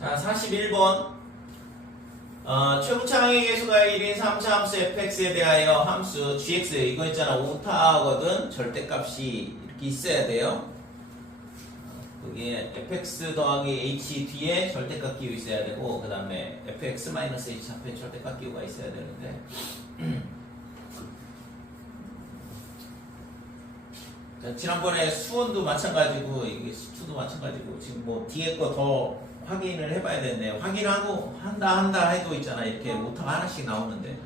자, 41번. 최고차항의 개수가 1인 3차 함수 fx에 대하여 함수 gx, 이거 있잖아. 오타거든. 절대값이 이렇게 있어야 돼요. 그게 fx 더하기 h 뒤에 절대값 기호 있어야 되고, 그 다음에 fx-h 앞에 절대값 기호가 있어야 되는데. 자, 지난번에 수원도 마찬가지고, 이게 수도 마찬가지고, 지금 뭐 뒤에 거 더 확인을 해봐야 되는데, 확인하고 한다 해도 있잖아. 이렇게 오타가 하나씩 나오는데.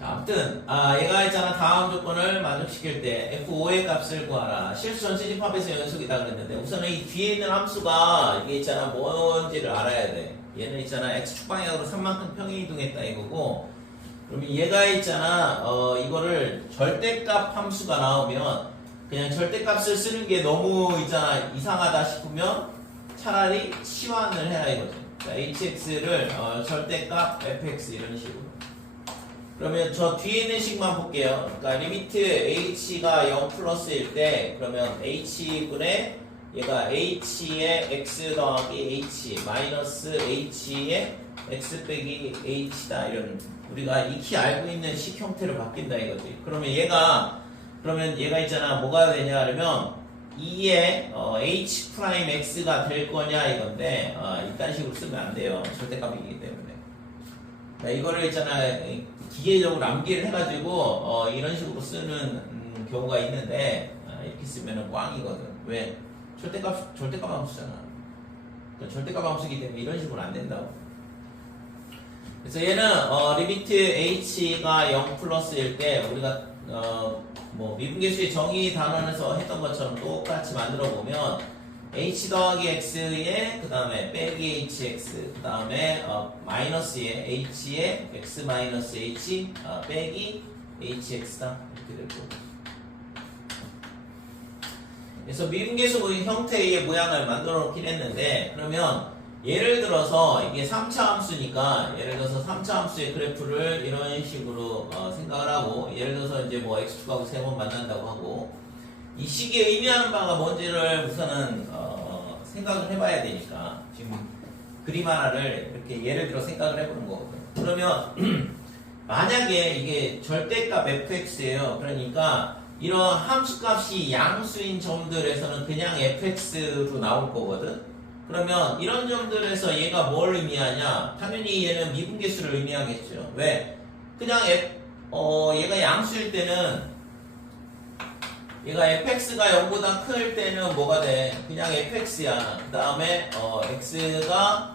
자, 아무튼 얘가 있잖아. 다음 조건을 만족시킬 때 f5의 값을 구하라. 실수 전체 집합에서 연속이다 그랬는데, 우선은 이 뒤에 있는 함수가 이게 있잖아. 뭔지를 알아야 돼. 얘는 있잖아. x축 방향으로 3만큼 평행 이동했다 이거고, 그러면 얘가 있잖아. 이거를 절대값 함수가 나오면 그냥 절대값을 쓰는 게 너무 있잖아. 이상하다 싶으면 차라리 치환을 해라 이거죠. 자, hx를 절대값 fx 이런 식으로. 그러면 저 뒤에 있는 식만 볼게요. 그러니까 리미트 h가 0 플러스일 때, 그러면 h분의 얘가 h의 x 더하기 h 마이너스 h의 x 빼기 h다, 이런 우리가 익히 알고 있는 식 형태로 바뀐다 이거지. 그러면 얘가 있잖아. 뭐가 되냐 그러면 2의 h 프라임 x가 될 거냐 이건데, 이딴 식으로 쓰면 안 돼요. 절대값이기 때문에. 그러니까 이거를 있잖아. 기계적으로 암기를 해가지고 이런 식으로 쓰는 경우가 있는데, 이렇게 쓰면은 꽝이거든. 왜? 절대값 함수잖아. 그러니까 절대값 함수이기 때문에 이런 식으로 안 된다고. 그래서 얘는 리미트 h가 0 플러스일 때 우리가 뭐 미분계수의 정의 단원에서 했던 것처럼 똑같이 만들어 보면 h 더하기 x에 그 다음에 빼기 hx 그 다음에 마이너스에 h에 x 마이너스 h 빼기 hx다 이렇게 되고. 그래서 미분계수 형태의 모양을 만들어 놓긴 했는데, 그러면 예를 들어서 이게 3차 함수니까, 예를 들어서 3차 함수의 그래프를 이런 식으로 생각을 하고, 예를 들어서 이제 뭐 x축하고 3번 만난다고 하고, 이 식이 의미하는 바가 뭔지를 우선은 생각을 해봐야 되니까, 지금 그림 하나를 이렇게 예를 들어 생각을 해보는 거거든요. 그러면 만약에 이게 절대값 fx예요. 그러니까 이런 함수값이 양수인 점들에서는 그냥 fx로 나올 거거든. 그러면 이런 점들에서 얘가 뭘 의미하냐? 당연히 얘는 미분계수를 의미하겠죠. 왜? 그냥 얘가 양수일 때는, 얘가 fx가 0보다 클 때는 뭐가 돼? 그냥 fx야. 그 다음에 x가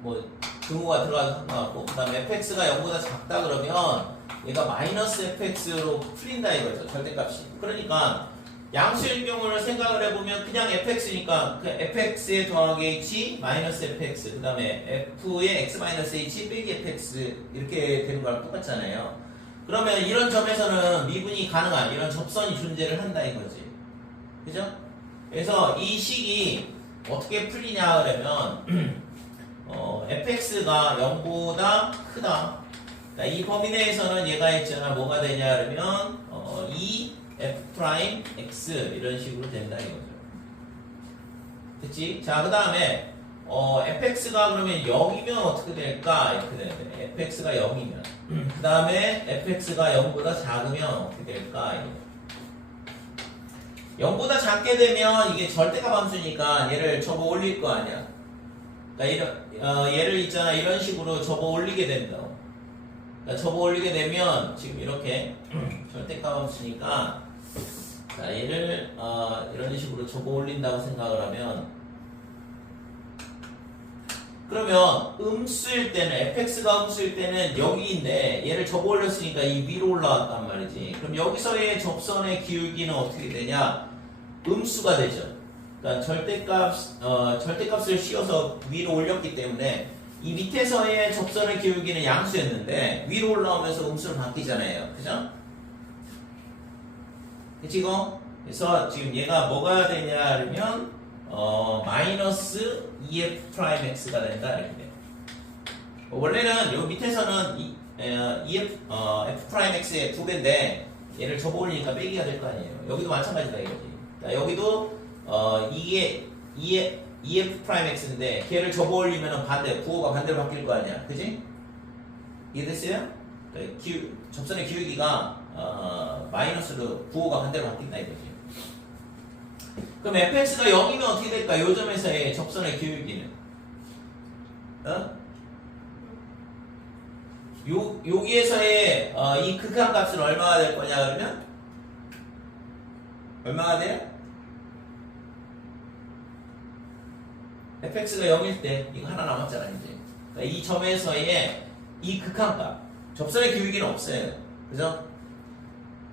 뭐 등호가 들어가서 상관없고, 그 다음에 fx가 0보다 작다 그러면 얘가 마이너스 fx로 풀린다 이거죠. 절대값이. 그러니까 양수일 경우를 생각을 해보면 그냥 fx니까 그 fx에 더하기 h 마이너스 fx 그 다음에 f의 x 마이너스 h 빼기 fx 이렇게 되는 거랑 똑같잖아요. 그러면 이런 점에서는 미분이 가능한 이런 접선이 존재를 한다 이거지. 그죠? 그래서 이 식이 어떻게 풀리냐 그러면 fx가 0보다 크다. 이 범위 내에서는 얘가 있잖아. 뭐가 되냐 그러면 2f'(x) 이런 식으로 된다 이거죠. 됐지? 자, 그 다음에 fx가 그러면 0이면 어떻게 될까? 이렇게 되는데, fx가 0이면 그 다음에 fx가 0보다 작으면 어떻게 될까? 0보다 작게 되면 이게 절대값 함수니까 얘를 접어 올릴 거 아니야. 그러니까 얘를 있잖아. 이런 식으로 접어 올리게 된다고. 그러니까 접어 올리게 되면 지금 이렇게 절대값 함수니까, 자, 얘를 이런 식으로 접어 올린다고 생각을 하면, 그러면 음수일 때는 fx가 음수일 때는 여기인데 얘를 접어 올렸으니까 이 위로 올라왔단 말이지. 그럼 여기서의 접선의 기울기는 어떻게 되냐? 음수가 되죠. 그러니까 절대값을 씌워서 위로 올렸기 때문에 이 밑에서의 접선의 기울기는 양수였는데 위로 올라오면서 음수로 바뀌잖아요. 그죠? 그치 이거? 그래서 지금 얘가 뭐가 되냐면 마이너스 EF'X가 된다 이렇게 돼. 원래는 요 밑에서는 F'X의 2배인데 얘를 접어 올리니까 빼기가 될 거 아니에요. 여기도 마찬가지다 이거지. 자, 여기도 이게 EF'X인데 걔를 접어 올리면 반대, 부호가 반대로 바뀔 거 아니야. 그지? 이해됐어요? 접선의 기울기가 마이너스로 부호가 반대로 바뀐다 이거지. 그럼 fx가 0이면 어떻게 될까? 요 점에서의 접선의 기울기는 여기에서의 이 극한값은 얼마가 될 거냐 그러면 얼마가 돼요? fx가 0일 때 이거 하나 남았잖아 이제. 그러니까 이 점에서의 이 극한값 접선의 기울기는 없어요. 그죠?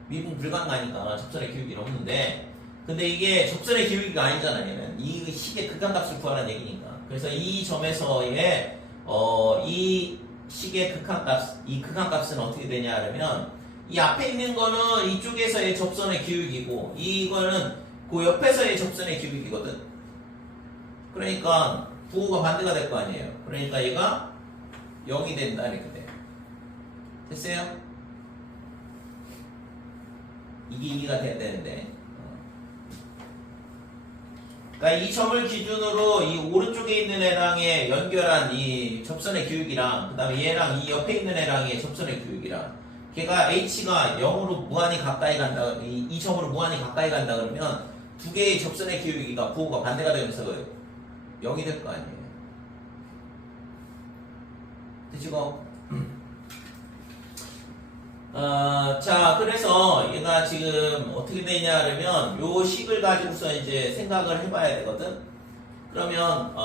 미분 불가능하니까 접선의 기울기는 없는데 근데 이게 접선의 기울기가 아니잖아 얘는. 이 식의 극한값을 구하라는 얘기니까. 그래서 이 점에서의 이 식의 극한값, 이 극한값은 어떻게 되냐 하면 이 앞에 있는 거는 이쪽에서의 접선의 기울기고 이거는 그 옆에서의 접선의 기울기거든. 그러니까 부호가 반대가 될 거 아니에요. 그러니까 얘가 0이 된다 이렇게 돼. 됐어요? 이게 2가 돼야 되는데. 그러니까 이 점을 기준으로 이 오른쪽에 있는 애랑의 연결한 이 접선의 기울기랑 그 다음에 얘랑 이 옆에 있는 애랑의 접선의 기울기랑 걔가 h가 0으로 무한히 가까이 간다, 이 점으로 무한히 가까이 간다 그러면 두 개의 접선의 기울기가 부호가 반대가 되면서 0이 될 거 아니에요. 되시고? 자, 그래서 얘가 지금 어떻게 되냐 그러면 요 식을 가지고서 이제 생각을 해봐야 되거든. 그러면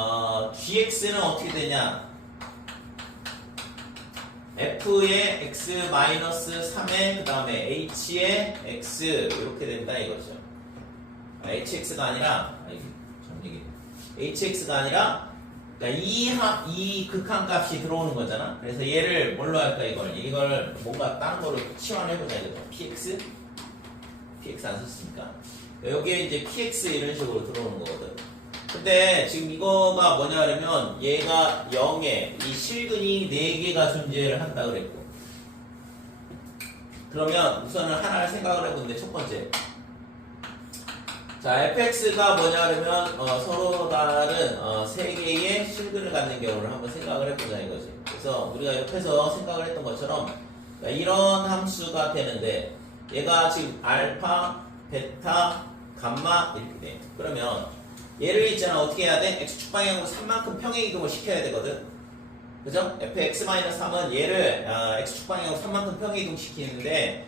gx는 어떻게 되냐? f의 x-3에 그 다음에 h의 x 이렇게 된다 이거죠. hx가 아니라 hx가 아니라 그러니까 이 극한값이 들어오는 거잖아. 그래서 얘를 뭘로 할까 이걸 뭔가 다른 걸로 치환해보자 이거죠. px 안 썼으니까 여기에 이제 px 이런 식으로 들어오는 거거든. 근데 지금 이거가 뭐냐 하면 얘가 0에 이 실근이 4개가 존재를 한다 그랬고 그러면 우선은 하나를 생각을 해보는데 첫 번째 자, fx가 뭐냐 그러면 서로 다른 3개의 실근을 갖는 경우를 한번 생각을 해보자 이거지. 그래서 우리가 옆에서 생각을 했던 것처럼 이런 함수가 되는데 얘가 지금 알파, 베타, 감마 이렇게 돼. 그러면 얘를 있잖아 어떻게 해야 돼? x축 방향으로 3만큼 평행이동을 시켜야 되거든. 그죠? fx-3은 얘를 x축 방향으로 3만큼 평행이동 시키는데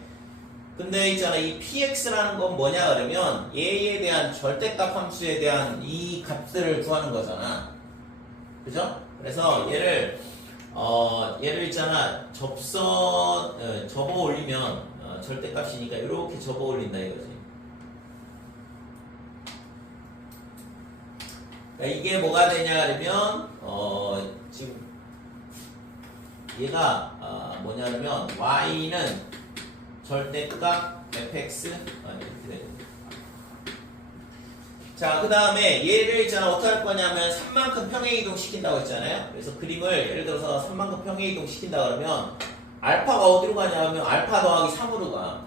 근데 있잖아 이 px라는 건 뭐냐 그러면 얘에 대한 절대값 함수에 대한 이 값들을 구하는 거잖아. 그죠? 그래서 얘를 있잖아 접어 올리면 절대값이니까 이렇게 접어 올린다 이거지. 그러니까 이게 뭐가 되냐 그러면 지금 얘가 뭐냐면 y는 절대값 fx 이렇게 되죠. 자, 그 다음에 얘를 있잖아 어떻게 할 거냐면 3만큼 평행이동 시킨다고 했잖아요. 그래서 그림을 예를 들어서 3만큼 평행이동 시킨다 그러면 알파가 어디로 가냐면 알파 더하기 3으로 가.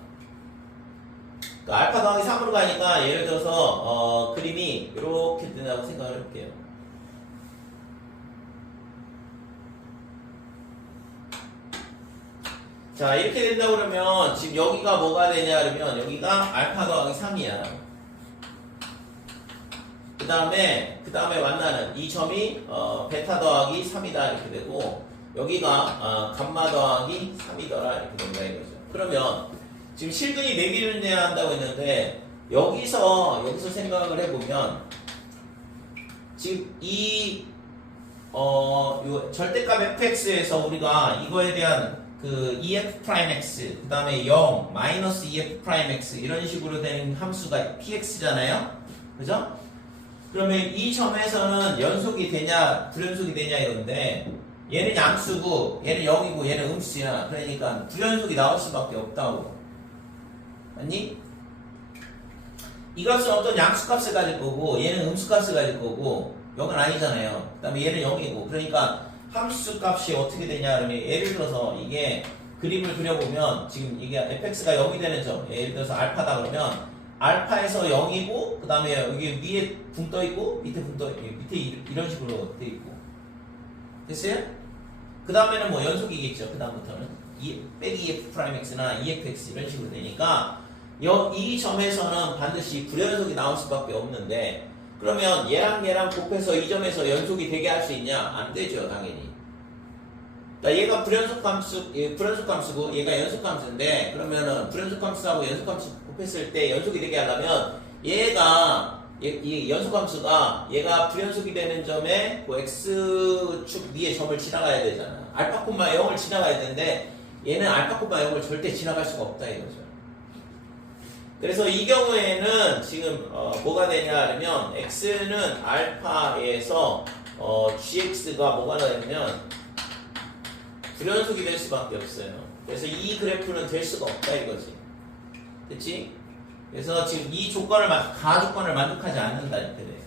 그러니까 알파 더하기 3으로 가니까 예를 들어서 그림이 이렇게 된다고 생각을 해볼게요. 자, 이렇게 된다 그러면 지금 여기가 뭐가 되냐 그러면 여기가 알파 더하기 3이야. 그 다음에 만나는 이 점이 베타 더하기 3이다 이렇게 되고 여기가 감마 더하기 3이더라 이렇게 된다 이거죠. 그러면 지금 실근이 4개를 내야 한다고 했는데 여기서 생각을 해보면 지금 요 절대값 fx에서 우리가 이거에 대한 그 EF'X, 그 다음에 0, 마이너스 EF'X 이런 식으로 된 함수가 px잖아요. 그죠? 그러면 이 점에서는 연속이 되냐, 불연속이 되냐 이건데 얘는 양수고, 얘는 0이고, 얘는 음수야. 그러니까 불연속이 나올 수밖에 없다고. 맞니? 이 값은 어떤 양수값을 가질 거고, 얘는 음수값을 가질 거고, 0은 아니잖아요. 그 다음에 얘는 0이고, 그러니까 함수 값이 어떻게 되냐 그러면 예를 들어서 이게 그림을 그려보면 지금 이게 fx가 0이 되는 점, 예를 들어서 알파다 그러면 알파에서 0이고 그 다음에 여기 위에 붕 떠 있고 밑에 붕 떠 있고 밑에 이런 식으로 돼 있고 됐어요? 그 다음에는 뭐 연속이겠죠. 그 다음부터는 빼기 EF 프라임 X나 EFX 이런 식으로 되니까 이 점에서는 반드시 불연속이 나올 수밖에 없는데 그러면 얘랑 곱해서 이 점에서 연속이 되게 할 수 있냐? 안 되죠, 당연히. 그러니까 얘가 불연속 함수고 얘가 연속 함수인데 그러면은 불연속 함수하고 연속 함수 곱했을 때 연속이 되게 하려면 이 연속 함수가 얘가 불연속이 되는 점에 그 x축 위에 점을 지나가야 되잖아. 알파 콤마 0을 지나가야 되는데 얘는 알파 콤마 0을 절대 지나갈 수가 없다 이거죠. 그래서 이 경우에는 지금 뭐가 되냐 하면 x는 알파에서 gx가 뭐가 되냐면 불연속이 될 수밖에 없어요. 그래서 이 그래프는 될 수가 없다 이거지. 됐지? 그래서 지금 이 조건을 가조건을 만족하지 않는다 이렇게 돼요.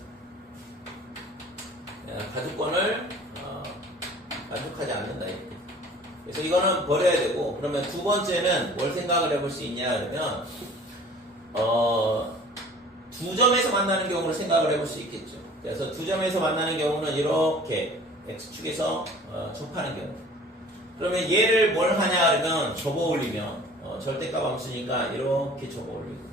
가조건을 만족하지 않는다 이렇게. 그래서 이거는 버려야 되고 그러면 두 번째는 뭘 생각을 해볼 수 있냐 그러면 두 점에서 만나는 경우를 생각을 해볼 수 있겠죠. 그래서 두 점에서 만나는 경우는 이렇게 x축에서 접하는 경우. 그러면 얘를 뭘 하냐 그러면 접어 올리면 절대값 함수니까 이렇게 접어 올리고.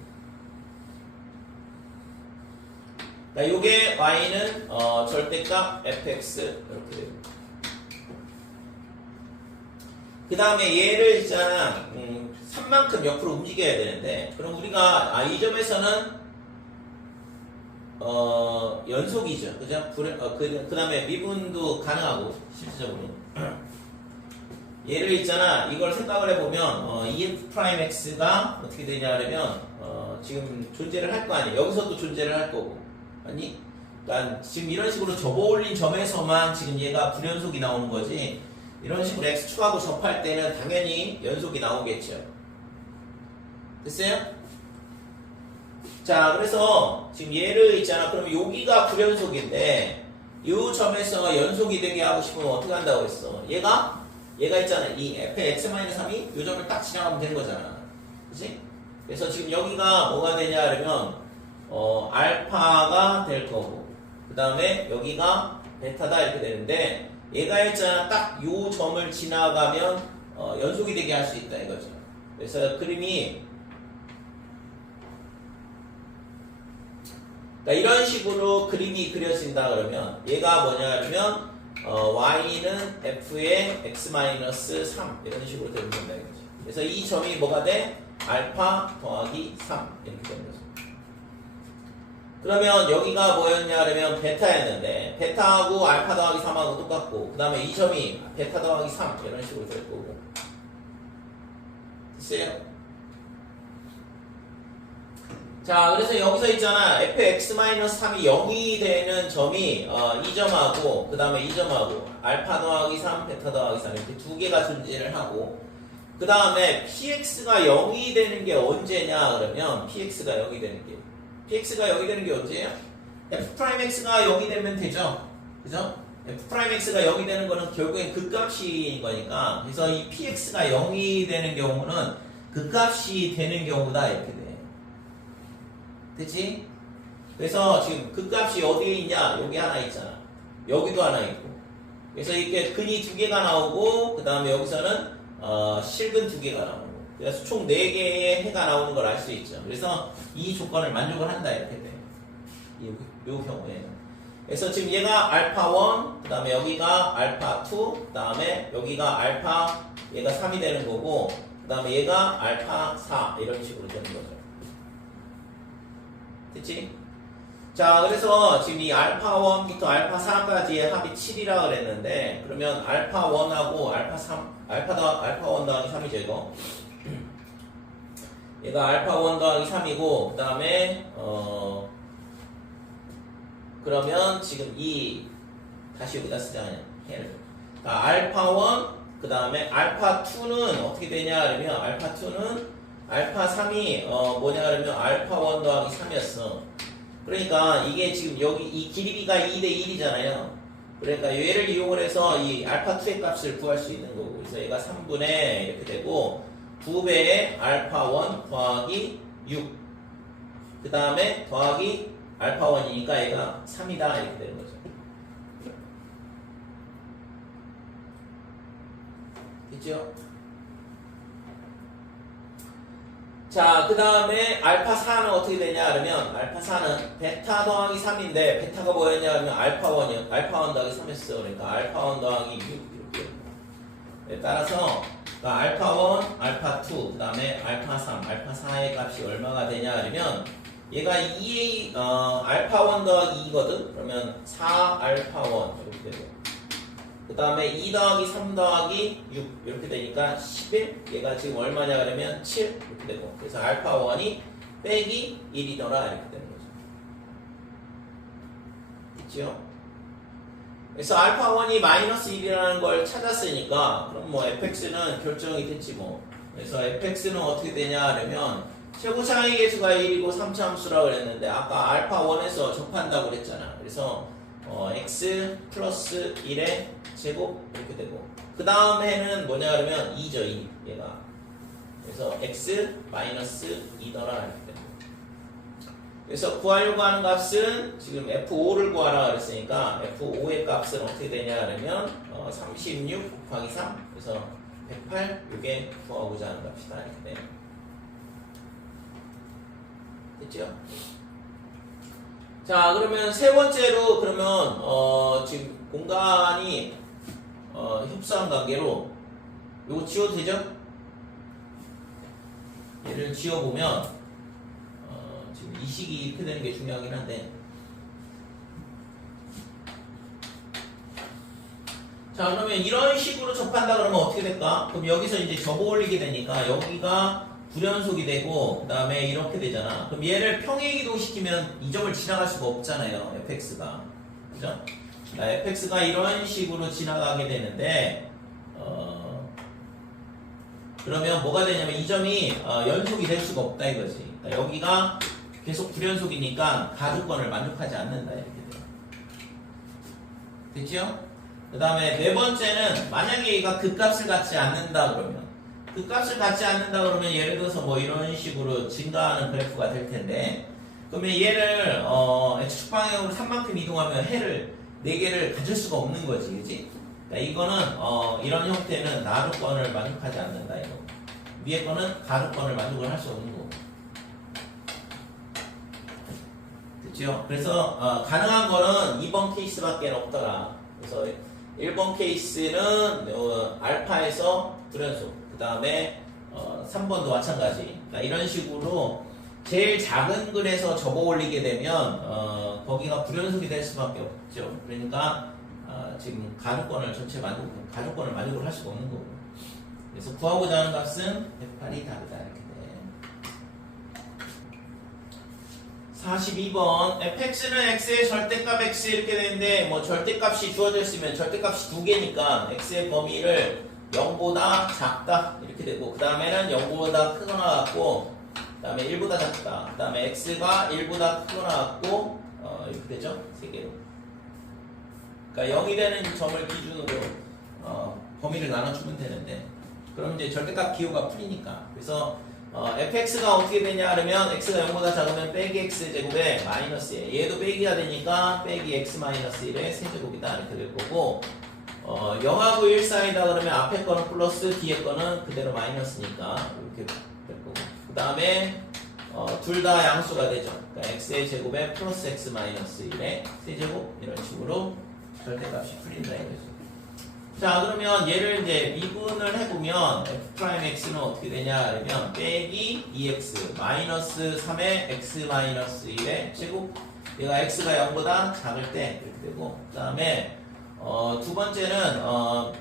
그러니까 요게 y는 절대값 fx 이렇게 되고. 그 다음에 얘를 있잖아 3만큼 옆으로 움직여야 되는데 그럼 우리가 이 점에서는 연속이죠. 그죠? 그 다음에 미분도 가능하고 실질적으로 얘를 있잖아 이걸 생각을 해보면 EF 프라임 X가 어떻게 되냐 하면 지금 존재를 할 거 아니에요. 여기서도 존재를 할 거고 아니? 그러니까 지금 이런 식으로 접어올린 점에서만 지금 얘가 불연속이 나오는 거지 이런 식으로 X축하고 접할 때는 당연히 연속이 나오겠죠. 됐어요? 자 그래서 지금 얘를 있잖아 그러면 여기가 불연속인데 이 점에서 연속이 되게 하고 싶으면 어떻게 한다고 했어? 얘가 있잖아 이 fx-3이 이 점을 딱 지나가면 되는 거잖아. 그치? 그래서 지금 여기가 뭐가 되냐 그러면 알파가 될 거고 그 다음에 여기가 베타다 이렇게 되는데 얘가 있잖아 딱 이 점을 지나가면 연속이 되게 할 수 있다 이거죠. 그래서 그림이 그러니까 이런 식으로 그림이 그려진다 그러면 얘가 뭐냐 그러면 y는 f의 x-3 이런 식으로 되는 거죠. 그래서 이 점이 뭐가 돼? 알파 더하기 3 이렇게 되는 거죠. 그러면 여기가 뭐였냐 그러면 베타였는데 베타하고 알파 더하기 3하고 똑같고 그 다음에 이 점이 베타 더하기 3 이런 식으로 될 거고 됐어요? 자 그래서 여기서 있잖아 fx-3이 0이 되는 점이 이 점하고 그 다음에 이 점하고 알파 더하기 3 베타 더하기 3 이렇게 두 개가 존재를 하고 그 다음에 px가 0이 되는 게 언제냐 그러면 px가 0이 되는 게 언제예요? f'x가 0이 되면 되죠. 그죠? f'x가 0이 되는 거는 결국엔 극값인 거니까 그래서 이 px가 0이 되는 경우는 극값이 되는 경우다 이렇게 돼. 됐지? 그래서 지금 극값이 어디에 있냐? 여기 하나 있잖아. 여기도 하나 있고. 그래서 이렇게 근이 두 개가 나오고 그 다음에 여기서는 실근 두 개가 나오고 그래서 총 4개의 해가 나오는 걸 알 수 있죠. 그래서 이 조건을 만족을 한다 이렇게 돼. 요 경우에. 그래서 지금 얘가 알파 1, 그 다음에 여기가 알파 2, 그 다음에 여기가 알파 얘가 3이 되는 거고 그 다음에 얘가 알파 4 이런 식으로 되는 거죠. 됐지? 자 그래서 지금 이 알파 1부터 알파 4까지의 합이 7이라 그랬는데 그러면 알파 1하고 알파 3 알파 1 더하기 3이죠 이거. 얘가 알파 1 더하기 3이고 그 다음에 그러면 지금 다시 여기다 쓰자 그냥 해를. 그러니까 알파 1 그 다음에 알파 2는 어떻게 되냐 그러면 알파 2는 알파 3이 뭐냐 그러면 알파 1 더하기 3이었어. 그러니까 이게 지금 여기 이 길이가 2대 1이잖아요. 그러니까 얘를 이용을 해서 이 알파2의 값을 구할 수 있는 거고. 그래서 얘가 3분의 이렇게 되고 2배의 알파1 더하기 6. 그 다음에 더하기 알파1이니까 얘가 3이다 이렇게 되는 거죠. 됐죠? 자, 그 다음에 알파4는 어떻게 되냐 그러면 알파4는 베타 더하기 3인데 베타가 뭐였냐 그러면 알파1이요. 알파1 더하기 3이었어. 그러니까 알파1 더하기 6 이렇게. 네, 따라서 그러니까 알파1, 알파2, 그 다음에 알파3, 알파4의 값이 얼마가 되냐 그러면 얘가 2의 알파1 더하기 2거든. 그러면 4알파1 이렇게 되고 그 다음에 2 더하기 3 더하기 6 이렇게 되니까 11. 얘가 지금 얼마냐 그러면 7 이렇게 되고 그래서 알파1이 빼기 1이더라 이렇게 되는 거죠. 있죠? 그래서 알파1이 마이너스 1이라는 걸 찾았으니까 그럼 뭐 fx는 결정이 됐지 뭐. 그래서 fx는 어떻게 되냐 하면 최고차의 계수가 1이고 3차함수라고 그랬는데 아까 알파1에서 접한다고 그랬잖아. 그래서 x 플러스 1의 제곱 이렇게 되고 그 다음에는 뭐냐 그러면 2죠. 2 얘가 그래서 x 마이너스 2더라 이렇게 되고 그래서 구하려고 하는 값은 지금 f5를 구하라 그랬으니까 f5의 값은 어떻게 되냐 그러면 36 곱하기 3 그래서 108 이게 구하고자 하는 값이다 이렇게 돼요. 됐죠? 자 그러면 세 번째로 그러면 지금 공간이 협소한 관계로 요거 지워도 되죠? 얘를 지워보면 지금 이 식이 이렇게 되는 게 중요하긴 한데 자 그러면 이런 식으로 접한다 그러면 어떻게 될까? 그럼 여기서 이제 접어 올리게 되니까 여기가 불연속이 되고 그 다음에 이렇게 되잖아. 그럼 얘를 평행이동시키면 이 점을 지나갈 수가 없잖아요. fx가 그죠? fx가 이런 식으로 지나가게 되는데 그러면 뭐가 되냐면 이 점이 연속이 될 수가 없다 이거지. 그러니까 여기가 계속 불연속이니까 가주권을 만족하지 않는다 이렇게 돼요. 됐죠? 그 다음에 네 번째는 만약에 얘가 그 값을 갖지 않는다 그러면 그 값을 갖지 않는다 그러면 예를 들어서 뭐 이런 식으로 증가하는 그래프가 될 텐데 그러면 얘를 x축 방향으로 3만큼 이동하면 해를 4개를 가질 수가 없는 거지 그치? 그러니까 이거는 이런 형태는 나루권을 만족하지 않는다 이거. 위에 거는 가루권을 만족을 할 수 없는 거고. 됐죠? 그래서 가능한 거는 2번 케이스밖에 없더라. 그래서 1번 케이스는 알파에서 불연속 그 다음에 3번도 마찬가지. 그러니까 이런 식으로 제일 작은 글에서 접어 올리게 되면 거기가 불연속이 될 수밖에 없죠. 그러니까 지금 가주권을 가주권을 만족을 할 수가 없는 거고. 그래서 구하고자 하는 값은 108이 다르다 이렇게 돼. 42번 fx는 x의 절대값 x 이렇게 되는데 뭐 절대값이 주어져 있으면 절대값이 2개니까 x의 범위를 0보다 작다 이렇게 되고 그 다음에는 0보다 크거나 같고 그 다음에 1보다 작다 그 다음에 x가 1보다 크거나 같고 이렇게 되죠? 3개로. 그러니까 0이 되는 점을 기준으로 범위를 나눠주면 되는데 그럼 이제 절대값 기호가 풀리니까 그래서 fx가 어떻게 되냐 그러면 x가 0보다 작으면 빼기 x제곱에 마이너스 1 얘도 빼기가 되니까 빼기 x 마이너스 1의 세제곱이다 이렇게 될 거고 0하고 1 사이다 그러면 앞에 거는 플러스 뒤에 거는 그대로 마이너스니까 이렇게 될 거고 그 다음에 둘 다 양수가 되죠. 그러니까 x의 제곱에 플러스 x 마이너스 1의 세제곱 이런 식으로 절대값이 풀린다 이거죠. 자 그러면 얘를 이제 미분을 해보면 f'x는 어떻게 되냐 그러면 빼기 2x 마이너스 3의 x 마이너스 1의 제곱 얘가 x가 0보다 작을 때 이렇게 되고 그 다음에 두 번째는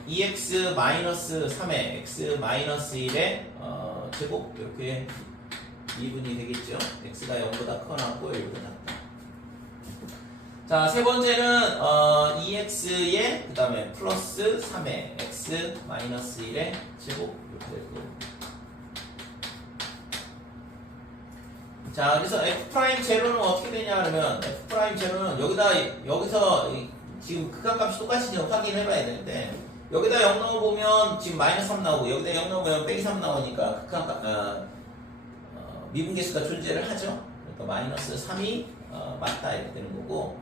2x 마이너스 3의 x 마이너스 1의 제곱 이렇게 미분이 되겠죠. x가 0보다 커나고 1보다 작다. 자, 세 번째는 2x의 그 다음에 플러스 3의 x 마이너스 1의 제곱 이렇게 되고 자, 그래서 f'0는 어떻게 되냐 그러면 f'0는 여기서 지금 극한값이 똑같이 좀 확인해봐야 되는데 여기다 0 넣어보면 지금 마이너스 3 나오고 여기다 0 넣으면 빼기 3 나오니까 극한값 미분계수가 존재를 하죠. 그러니까 마이너스 3이 맞다 이렇게 되는 거고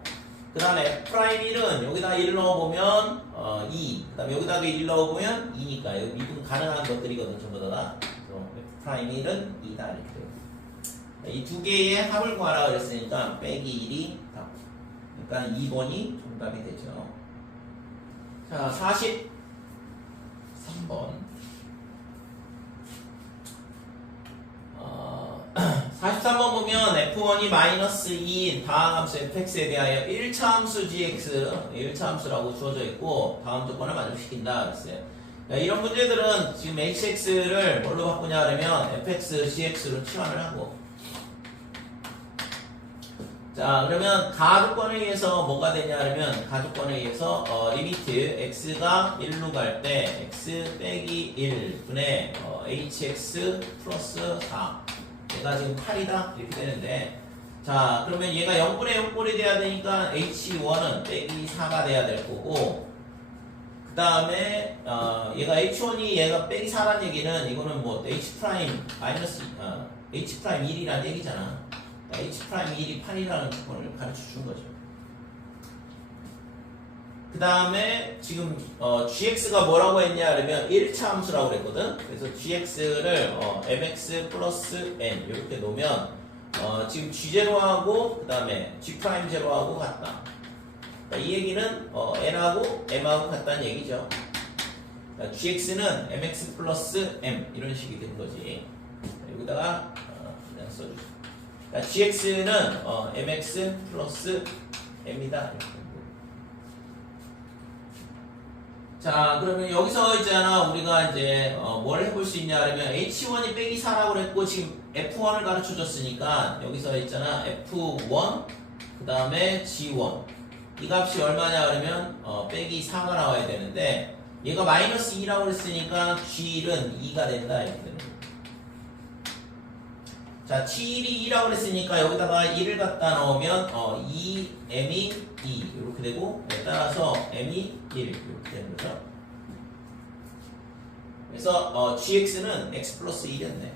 그 다음에 F'1은 여기다 1 넣어보면 2, 그 다음에 여기다도 1 넣어보면 2니까 여기 미분 가능한 것들이거든 전부 다. 그래서 F'1은 2다 이렇게 돼요. 이 두 개의 합을 구하라 그랬으니까 빼기 1이 답. 그러니까 2번이 정답이 되죠. 자, 43번. 43번 보면 F1이 마이너스 2인 다항함수 fx에 대하여 1차 함수 gx, 1차 함수라고 주어져 있고 다음 조건을 만족시킨다 그랬어요. 이런 문제들은 지금 hx를 뭘로 바꾸냐 하면 fx, gx로 치환을 하고 자 그러면 가조건에 의해서 뭐가 되냐 하면 가조건에 의해서 리미트 x가 1로 갈 때 x 빼기 1분의 hx 플러스 4 얘가 지금 8이다 이렇게 되는데 자 그러면 얘가 0분의 0꼴이 돼야 되니까 h1은 빼기 4가 돼야 될 거고 그 다음에 얘가 h1이 얘가 빼기 4란 얘기는 이거는 뭐 h 프라임 마이너스 h 프라임 1이란 얘기잖아. H'1이 8이라는 조건을 가르쳐 준 거죠. 그 다음에 지금 gx가 뭐라고 했냐 그러면 1차 함수라고 그랬거든. 그래서 gx를 mx 플러스 n 이렇게 놓으면 지금 g0하고 그 다음에 g'0하고 같다. 그러니까 이 얘기는 n하고 m하고 같다는 얘기죠. 그러니까 gx는 mx 플러스 m 이런 식이 된 거지. 여기다가 그냥 써주세요. 그러니까 gx는 mx 플러스 m이다. 자, 그러면 여기서 있잖아 우리가 이제 뭘 해볼 수 있냐 하면 h1이 빼기 4라고 그랬고 지금 f1을 가르쳐 줬으니까 여기서 있잖아 f1 그 다음에 g1 이 값이 얼마냐 그러면 빼기 4가 나와야 되는데 얘가 마이너스 2라고 그랬으니까 g1은 2가 된다 이렇게 되는 거예요. 자, 7이 2라고 그랬으니까 여기다가 1을 갖다 넣으면 2, m이 2 이렇게 되고 따라서 m이 1 이렇게 되는 거죠. 그래서 gx는 x 플러스 1이었네.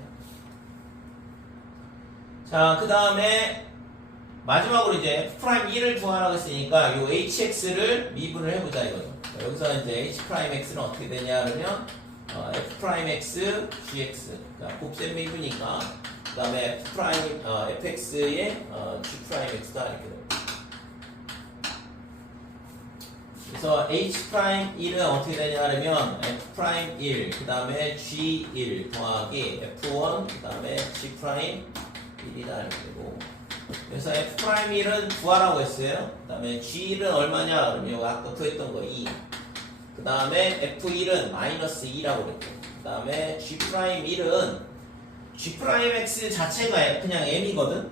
자, 그 다음에 마지막으로 이제 f'1을 구하라고 했으니까 요 hx를 미분을 해보자 이거죠. 여기서 이제 h'x는 어떻게 되냐 하면 f'x gx 그러니까 곱셈 미분이니까 그 다음에 fx의 g'x가 이렇게 됩니다. 그래서 h'1은 어떻게 되냐 하면 f'1 그 다음에 g1 더하기 f1 그 다음에 g'1이다 이렇게 되고 그래서 f'1은 구하라고 했어요. 그 다음에 g1은 얼마냐 그러면 아까 구했던 거 2 그 다음에 f1은 마이너스 2라고 그랬고 그 다음에 g'1은 G'X 자체가 그냥 M이거든?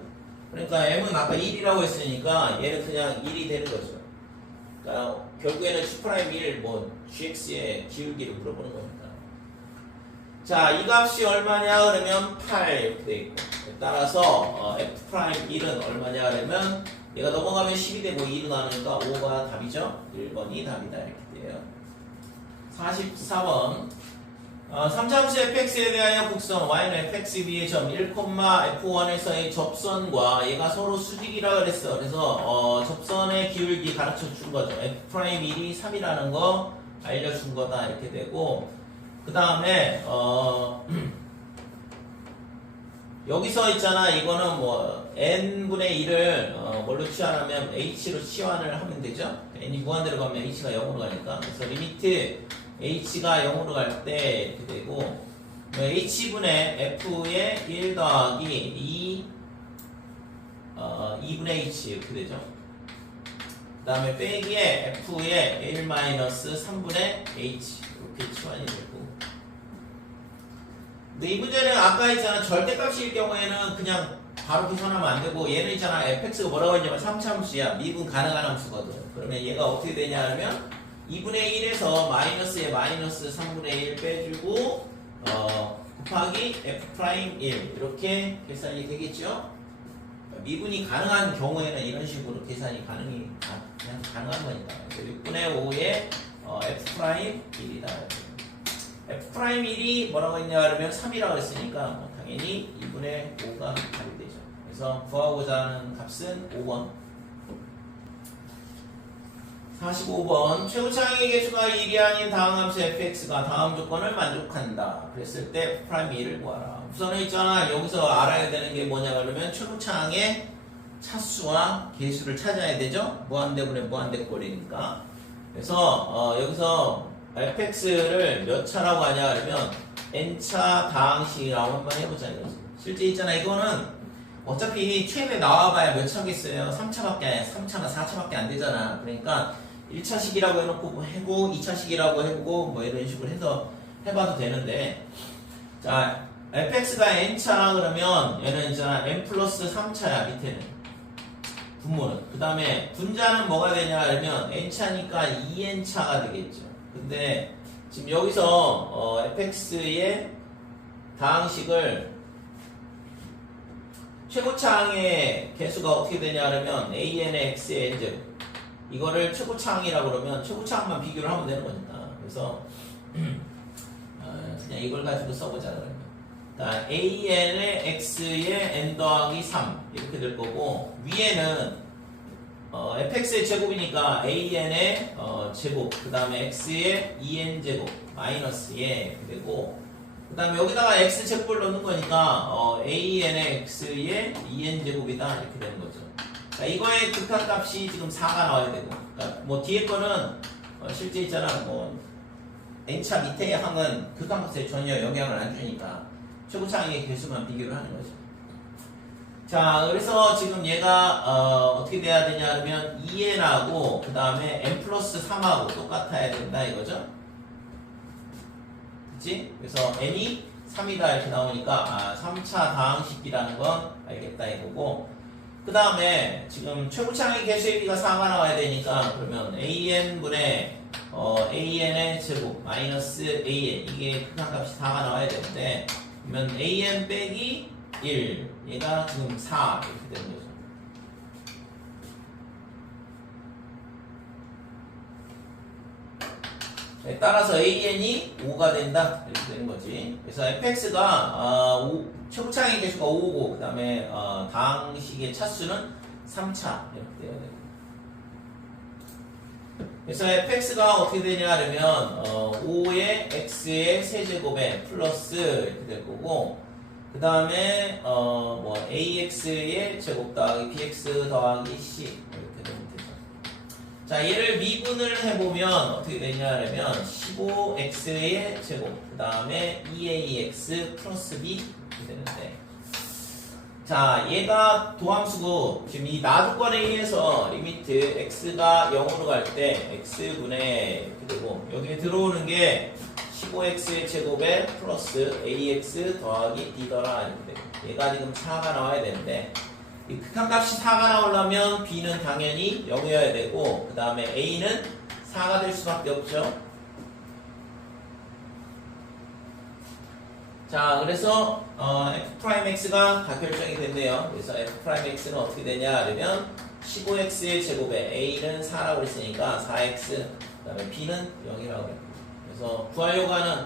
그러니까 M은 아까 1이라고 했으니까 얘는 그냥 1이 되는 거죠. 그러니까 결국에는 G'1 뭐 GX의 기울기를 물어보는 겁니다. 자, 이 값이 얼마냐 그러면 8 이렇게 돼 있고 따라서 F'1은 얼마냐 그러면 얘가 넘어가면 10이 되고 2로 나누니까 5가 답이죠. 1번이 답이다 이렇게 돼요. 44번 3차함수 fx에 대하여 곡선 y는 fxb의 점 1, f1에서의 접선과 얘가 서로 수직이라 그랬어. 그래서 접선의 기울기 가르쳐 준 거죠. f'1이 3이라는 거 알려준 거다 이렇게 되고 그 다음에 여기서 있잖아 이거는 뭐 n분의 1을 뭘로 치환하면 h로 치환을 하면 되죠. n이 무한대로 가면 h가 0으로 가니까 그래서 리미트 h가 0으로 갈 때 이렇게 되고 h분의 f의 1 더하기 2분의 h 이렇게 되죠. 그 다음에 빼기에 f의 1 마이너스 3분의 h 이렇게 치환이 되고 근데 이 문제는 아까 있잖아 절대값일 경우에는 그냥 바로 계산하면 안 되고 얘는 있잖아 fx가 뭐라고 했냐면 3차 함수야. 미분 가능한 함수거든. 그러면 얘가 어떻게 되냐 하면 2분의 1에서 마이너스에 마이너스 3분의 1 빼주고 곱하기 f'1 이렇게 계산이 되겠죠. 미분이 가능한 경우에는 이런 식으로 계산이 가능해야 가능한 거니까. 6분의 5의 f 프라임 1이다. f 프라임 1이 뭐라고 했냐 그러면 3이라고 했으니까 뭐 당연히 2분의 5가 답이 되죠. 그래서 구하고자 하는 값은 5번. 45번 최고차항의 개수가 1이 아닌 다음 함수 fx가 다음 조건을 만족한다. 그랬을 때 f 프라임 1을 구하라. 우선은 있잖아. 여기서 알아야 되는 게 뭐냐 그러면 최고차항의 차수와 개수를 찾아야 되죠. 무한대분의 무한대꼴이니까. 그래서 여기서 fx를 몇 차라고 하냐 그러면 n차 다항식이라고 한번 해보자 이거지. 실제 있잖아. 이거는 어차피 최근에 나와봐야 몇 차겠어요. 3차밖에 아니야. 3차나 4차밖에 안 되잖아. 그러니까 1차식이라고 해놓고 뭐 해고 2차식이라고 해보고 뭐 이런 식으로 해서 해봐도 되는데, 자 fx가 n차 그러면 얘는 있잖아 n 플러스 3차야. 밑에는 분모는. 그 다음에 분자는 뭐가 되냐 그러면 n차니까 2n차가 되겠죠. 근데 지금 여기서 fx의 다항식을 최고차항의 개수가 어떻게 되냐 그러면 an의 x의 n제곱, 이거를 최고차항이라고 그러면 최고차항만 비교를 하면 되는 거니까. 그래서 그냥 이걸 가지고 써보자 그러면. 그러니까 an의 x의 n 더하기 3 이렇게 될 거고, 위에는 fx의 제곱이니까 an의 제곱, 그 다음에 x의 2n 제곱 마이너스 예 이렇게 되고, 그 다음에 여기다가 x 제곱을 넣는 거니까 an의 x의 2n 제곱이다 이렇게 되는 거죠. 자, 이거의 극한값이 지금 4가 나와야 되고, 그러니까 뭐 뒤에 거는 실제 있잖아 뭐 n차 밑에 항은 극한값에 전혀 영향을 안 주니까 최고차항의 개수만 비교를 하는 거죠. 자, 그래서 지금 얘가 어떻게 돼야 되냐 하면 2n하고 그 다음에 n 플러스 3하고 똑같아야 된다 이거죠. 그치? 그래서 n이 3이다 이렇게 나오니까 3차 다항식이라는 건 알겠다 이거고, 그 다음에 지금 최고차항의 개수의 비가 4가 나와야 되니까 그러면 an분의 an의 제곱 마이너스 an, 이게 극한값이 4가 나와야 되는데, 그러면 an 빼기 1, 얘가 지금 4 이렇게 되는 거죠. 따라서 an이 5가 된다 이렇게 되는 거지. 그래서 fx가 최고차항의 개수가 5고 그 다음에 다항식의 차수는 3차 이렇게 돼야 되고, 그래서 fx가 어떻게 되냐 하면 5의 x의 세제곱에 플러스 이렇게 될 거고, 그 다음에 뭐 ax의 제곱 더하기 bx 더하기 c 이렇게 되면 되죠. 자, 얘를 미분을 해보면 어떻게 되냐 하면 15x의 제곱 그 다음에 2ax 플러스 b 이렇게 되는데, 자, 얘가 도함수고 지금 이 나두권에 의해서 리미트 x가 0으로 갈 때 x분의 이렇게 되고, 여기에 들어오는 게 15x의 제곱에 플러스 ax 더하기 b더라 이렇게 되고, 얘가 지금 4가 나와야 되는데, 이 극한값이 4가 나오려면 b는 당연히 0이어야 되고, 그 다음에 a는 4가 될 수밖에 없죠. 자, 그래서 f'x가 다 결정이 됐네요. 그래서 f'x는 어떻게 되냐 하면 15x의 제곱에 a는 4라고 그랬으니까 4x, 그 다음에 b는 0이라고 그랬고, 그래서 구하려고 하는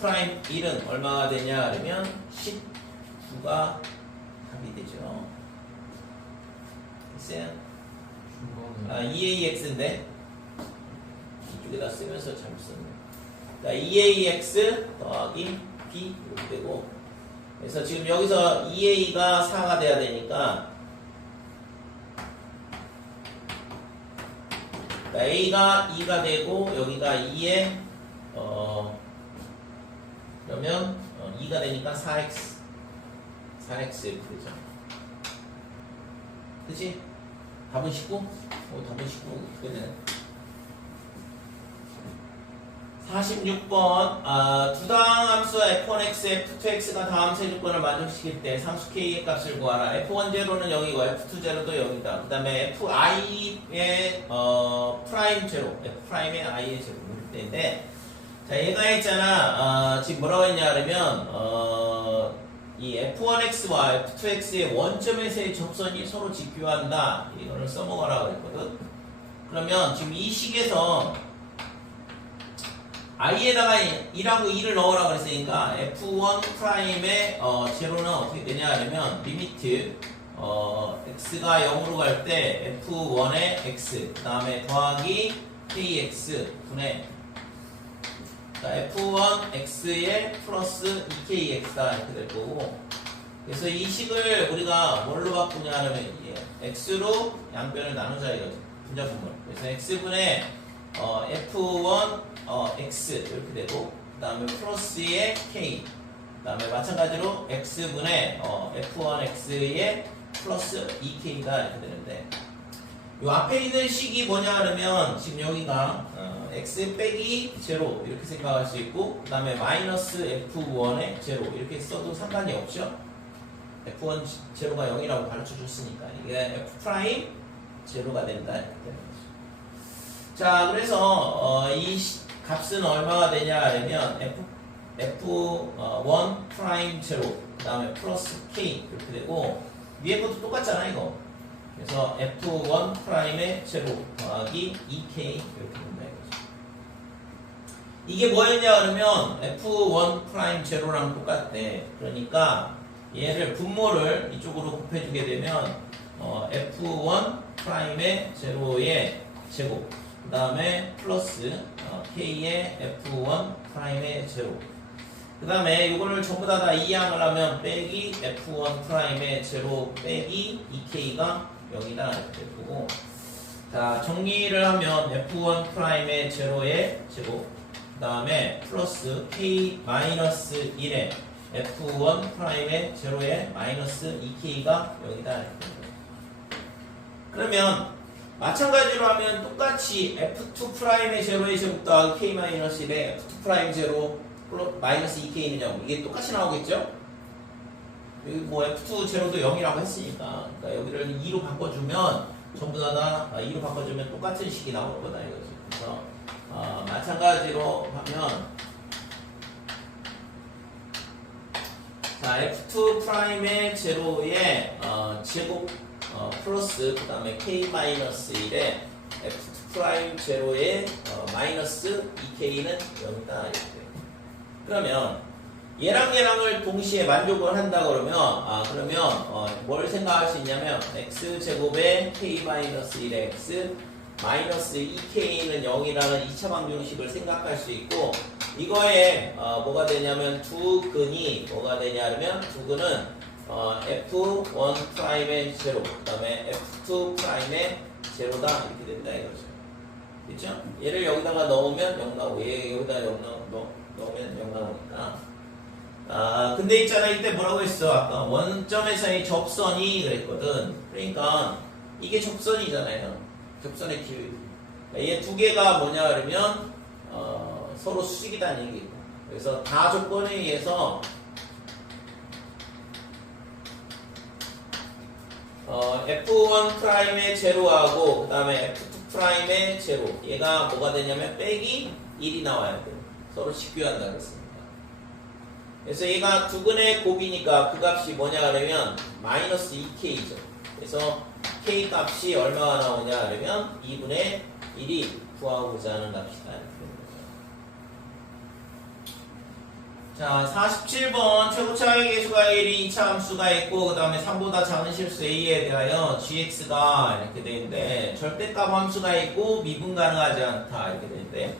f'1은 얼마가 되냐 하면 19가 답이 되죠. 됐어요? 2ax인데 이쪽에다 쓰면서 잘못 썼네. 그러니까 2ax 더하기 b 이렇게 되고, 그래서 지금 여기서 2a가 4가 돼야 되니까 a가 2가 되고 여기가 2에 그러면 2가 되니까 4x 이렇게 되죠. 그치? 답은 19? 답은 19 그네. 46번 두 다항함수 f1x, f2x가 다음 세 조건을 만족시킬 때 상수 k의 값을 구하라. f1제로는 0이고 f2제로도 0이다. 그 다음에 fi의 프라임 제로, f'의 i의 제로 이럴 때인데, 자, 얘가 있잖아 지금 뭐라고 했냐 하면 이 f1x와 f2x의 원점에서의 접선이 서로 직교한다, 이거를 써먹으라고 했거든. 그러면 지금 이 식에서 i에다가 1하고 2를 넣으라고 그랬으니까 f1 프라임의 제로는 어떻게 되냐 하면 리미트 x가 0으로 갈 때 f1의 x 그 다음에 더하기 kx 분의 f1 x의 플러스 2kx다 이렇게 될 거고, 그래서 이 식을 우리가 뭘로 바꾸냐 하면 x로 양변을 나누자 이거죠. 분자분물. 그래서 x분의 f1 x 이렇게 되고, 그 다음에 플러스의 k, 그 다음에 마찬가지로 x분의 f1 x의 플러스 2k가 이렇게 되는데, 이 앞에 있는 식이 뭐냐 하면 지금 여기가 x 빼기 제로 이렇게 생각할 수 있고, 그 다음에 마이너스 f1의 제로 이렇게 써도 상관이 없죠. f1 제로가 0이라고 가르쳐 줬으니까 이게 f 프라임 제로가 된다 이렇게 되는 거죠. 자, 그래서 이 값은 얼마가 되냐 하면 f1 프라임 제로 그 다음에 플러스 k 이렇게 되고, 위에 것도 똑같잖아 이거. 그래서 f1 프라임의 제로 더하기 2k 이렇게 된다 이거죠. 이게 뭐였냐 그러면 f1 프라임 제로랑 똑같대. 그러니까 얘를 분모를 이쪽으로 곱해주게 되면 f1 프라임의 제로의 제곱 그 다음에 플러스 k의 f1 프라임의 제로, 그 다음에 이거를 전부 다 이항을 하면 빼기 f1 프라임의 제로 빼기 2k가 0이다 이렇게 될 거고, 자 정리를 하면 f1 프라임의 제로의 제곱 그 다음에 플러스 k 마이너스 1의 f1 프라임의 제로의 마이너스 2k가 0이다 이렇게 될 거예요. 그러면 마찬가지로 하면 똑같이 f2 프라임의 제로의 제곱 더하기 k 마이너스 1의 f2 프라임 제로 마이너스 2k는요 이게 똑같이 나오겠죠? 여기 뭐 f2 제로도 0이라고 했으니까, 그러니까 여기를 2로 바꿔주면 전부 다 2로 바꿔주면 똑같은 식이 나올 거다 이거지. 그래서 마찬가지로 하면 자 f2 프라임의 제로의 제곱 플러스 그 다음에 k 마이너스 1의 f2 프라임 제로의 마이너스 2k는 0이다 이렇게. 그러면 얘랑을 동시에 만족을 한다 그러면 뭘 생각할 수 있냐면 x제곱의 k-1의 x 마이너스 2k는 0이라는 2차 방정식을 생각할 수 있고, 이거에 뭐가 되냐면 두 근이 뭐가 되냐면 두 근은 f1 프라임의 제로 그 다음에 f2 프라임의 제로다 이렇게 된다 이거죠. 그렇죠? 얘를 여기다가 넣으면 0 나오고 얘 여기다 넣으면 0 나오니까. 근데 있잖아, 이때 뭐라고 했어? 아까 원점에서의 접선이 그랬거든. 그러니까 이게 접선이잖아요. 접선의 기울. 얘 두 개가 뭐냐 그러면 서로 수직이다는 얘기고. 그래서 다 조건에 의해서 f1 프라임의 제로하고 그 다음에 f2 프라임의 제로, 얘가 뭐가 되냐면 빼기 1이 나와야 돼. 서로 직교한다 그랬습니다. 그래서 얘가 두 근의 곱이니까 그 값이 뭐냐 그러면 마이너스 2k죠. 그래서 k 값이 얼마가 나오냐 그러면 2분의 1이 구하고자 하는 값이다 이렇게 되는 거죠. 자 47번 최고차의 계수가 1이 2차 함수가 있고 그 다음에 3보다 작은 실수 a에 대하여 gx가 이렇게 되는데 절대값 함수가 있고 미분 가능하지 않다 이렇게 되는데,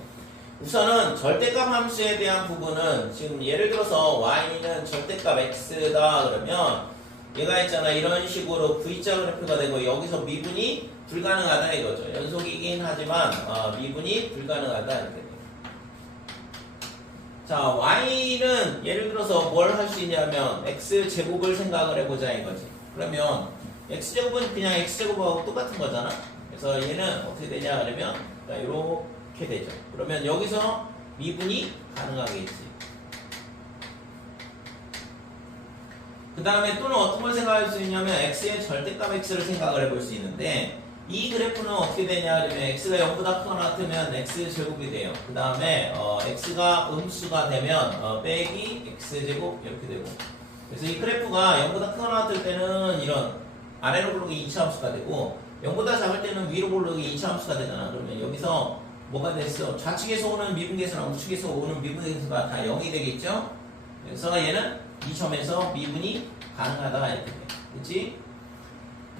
우선은 절대값 함수에 대한 부분은 지금 예를 들어서 y는 절대값 x다 그러면 얘가 있잖아 이런 식으로 V자 그래프가 되고 여기서 미분이 불가능하다 이거죠. 연속이긴 하지만 미분이 불가능하다 이렇게 돼요. 자 y는 예를 들어서 뭘 할 수 있냐면 x제곱을 생각을 해보자 이거지. 그러면 x제곱은 그냥 x제곱하고 똑같은 거잖아. 그래서 얘는 어떻게 되냐 그러면 이렇게 되죠. 그러면 여기서 미분이 가능하겠지. 그 다음에 또는 어떤 걸 생각할 수 있냐면 x의 절대값 x를 생각을 해볼 수 있는데, 이 그래프는 어떻게 되냐 그러면 x가 0보다 크거나 같으면 x제곱이 돼요. 그 다음에 x가 음수가 되면 빼기 x제곱 이렇게 되고, 그래서 이 그래프가 0보다 크거나 같을 때는 이런 아래로 부르기 2차 함수가 되고 0보다 작을 때는 위로 볼록이 2차 함수가 되잖아. 그러면 여기서 뭐가 됐어? 좌측에서 오는 미분계수랑 우측에서 오는 미분계수가 다 0이 되겠죠? 그래서 얘는 이 점에서 미분이 가능하다 이렇게 돼. 그치?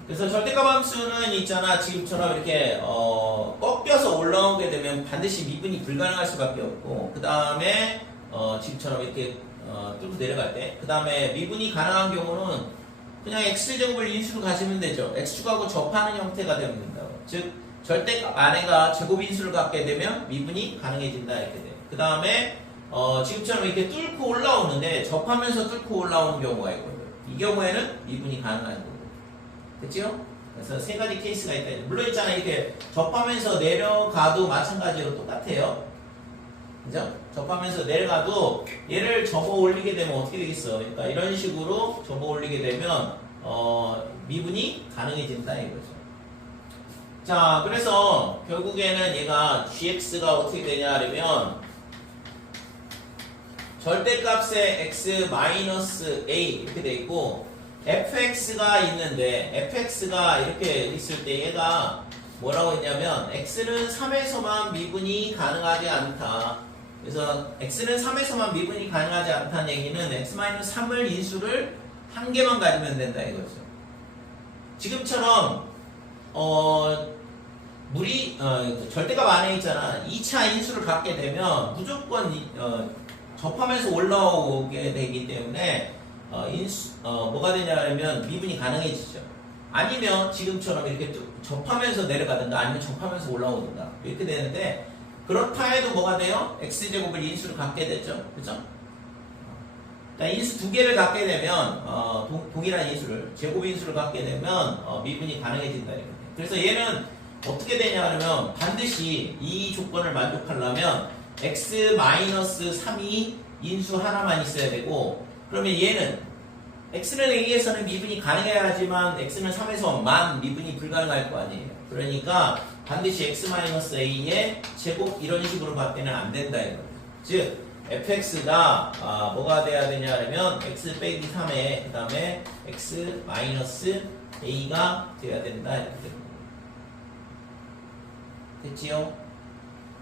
그래서 절대값 함수는 있잖아. 지금처럼 이렇게 꺾여서 올라오게 되면 반드시 미분이 불가능할 수밖에 없고, 그 다음에 지금처럼 이렇게 뚫고 내려갈 때, 그 다음에 미분이 가능한 경우는 그냥 x제곱을 인수로 가지면 되죠. x축하고 접하는 형태가 되면 된다고. 즉 절대값 안에가 제곱 인수를 갖게 되면 미분이 가능해진다 이렇게 돼요. 그 다음에 지금처럼 이렇게 뚫고 올라오는데 접하면서 뚫고 올라오는 경우가 있거든요. 이 경우에는 미분이 가능한 거고. 됐죠? 그래서 세 가지 케이스가 있다. 물론 있잖아, 이렇게 접하면서 내려가도 마찬가지로 똑같아요. 그죠? 접하면서 내려가도 얘를 접어 올리게 되면 어떻게 되겠어? 그러니까 이런 식으로 접어 올리게 되면 미분이 가능해진다 이거죠. 자, 그래서 결국에는 얘가 gx가 어떻게 되냐 하면 절대값의 x-a 이렇게 돼 있고 fx가 있는데 fx가 이렇게 있을 때 얘가 뭐라고 했냐면 x는 3에서만 미분이 가능하지 않다. 그래서 x는 3에서만 미분이 가능하지 않다는 얘기는 x-3을 인수를 한 개만 가지면 된다 이거죠. 지금처럼 물이 절대값 안에 있잖아. 2차 인수를 갖게 되면 무조건 접하면서 올라오게 되기 때문에 뭐가 되냐면 미분이 가능해지죠. 아니면 지금처럼 이렇게 접하면서 내려가든가 아니면 접하면서 올라오든가 이렇게 되는데, 그렇다 해도 뭐가 돼요? x제곱을 인수를 갖게 되죠. 그죠? 그러니까 인수 두 개를 갖게 되면 동일한 인수를 제곱 인수를 갖게 되면 미분이 가능해진다 이렇게. 그래서 얘는 어떻게 되냐 하면 반드시 이 조건을 만족하려면 x-3이 인수 하나만 있어야 되고, 그러면 얘는 x는 a에서는 미분이 가능해야지만 x는 3에서만 미분이 불가능할 거 아니에요. 그러니까 반드시 x-a의 제곱 이런 식으로 밖에는 안 된다 이거예요. 즉 fx가 뭐가 돼야 되냐 하면 x 빼기 3에 그 다음에 x-a가 돼야 된다 이렇게 됩니다. 됐지요?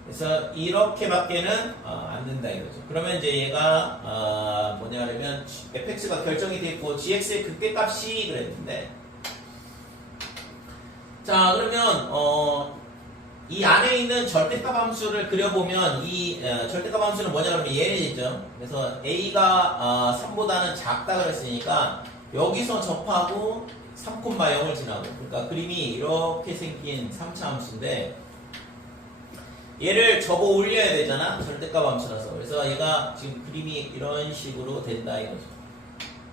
그래서 이렇게밖에는 안 된다 이거죠. 그러면 이제 얘가 뭐냐 하면 fx가 결정이 돼 있고 gx의 극대값이 그랬는데, 자 그러면 이 안에 있는 절대값 함수를 그려보면 이 절대값 함수는 뭐냐 그러면 얘네죠. 그래서 a가 3보다는 작다 그랬으니까 여기서 접하고 3,0을 지나고, 그러니까 그림이 이렇게 생긴 3차 함수인데 얘를 접어 올려야 되잖아. 절대값 함수라서. 그래서 얘가 지금 그림이 이런 식으로 된다 이거죠.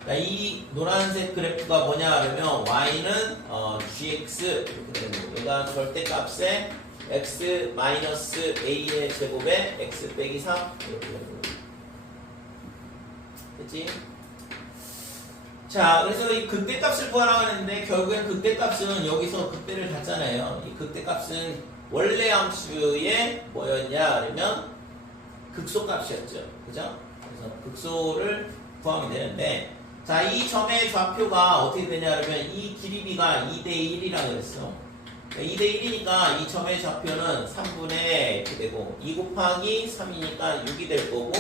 그러니까 이 노란색 그래프가 뭐냐 하면 y는 gx 이렇게 되는 거고, 얘가 절대값에 x-a의 제곱에 x 빼기 3 이렇게 되는 거고. 됐지? 자, 그래서 이 극대값을 구하라고 했는데 결국엔 극대값은 여기서 극대를 갖잖아요. 이 극대값은 원래 함수의 뭐였냐 그러면 극소값이었죠. 그죠? 그래서 극소를 구하면 되는데, 자, 이 점의 좌표가 어떻게 되냐 그러면 이 길이비가 2대1이라고 그랬어. 2대1이니까 이 점의 좌표는 3분의 이렇게 되고 2 곱하기 3이니까 6이 될 거고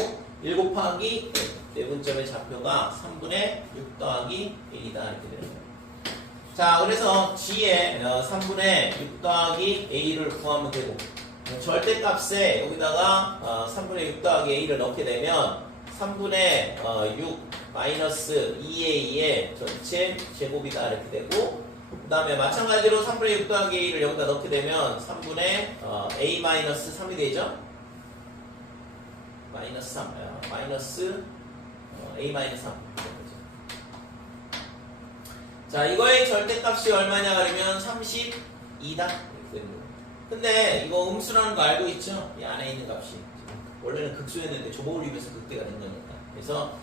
1 곱하기 네분점의 좌표가 3분의 6 더하기 1이다 이렇게 되는 거예요. 자, 그래서 g의 3분의 6 더하기 a를 구하면 되고, 절대값에 여기다가 3분의 6 더하기 a를 넣게 되면 3분의 6 마이너스 2a의 전체 제곱이다 이렇게 되고, 그 다음에 마찬가지로 3분의 6 더하기 a를 여기다 넣게 되면 3분의 a 마이너스 3이 되죠. 마이너스 3 마이너스 a 마이너스 3. 자, 이거의 절대값이 얼마냐 그러면 32다. 근데 이거 음수라는 거 알고 있죠? 이 안에 있는 값이 원래는 극소였는데 접어 올리면서 극대가 된 거니까. 그래서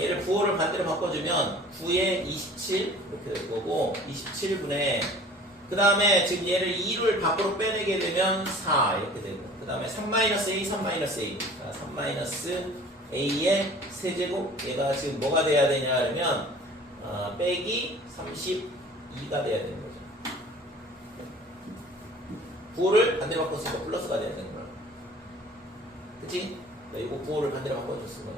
얘를 부호를 반대로 바꿔주면 9에 27 이렇게 될 거고, 27분의 그 다음에 지금 얘를 2를 밖으로 빼내게 되면 4 이렇게 되고, 그 다음에 3-a 3-a 자, 3-a의 세제곱, 얘가 지금 뭐가 돼야 되냐 그러면 빼기 32가 돼야 되는 거죠. 9를 반대로 바꿨으니까 플러스가 돼야 되는 거야. 그치? 이거 9를 반대로 바꿔줬을 거야.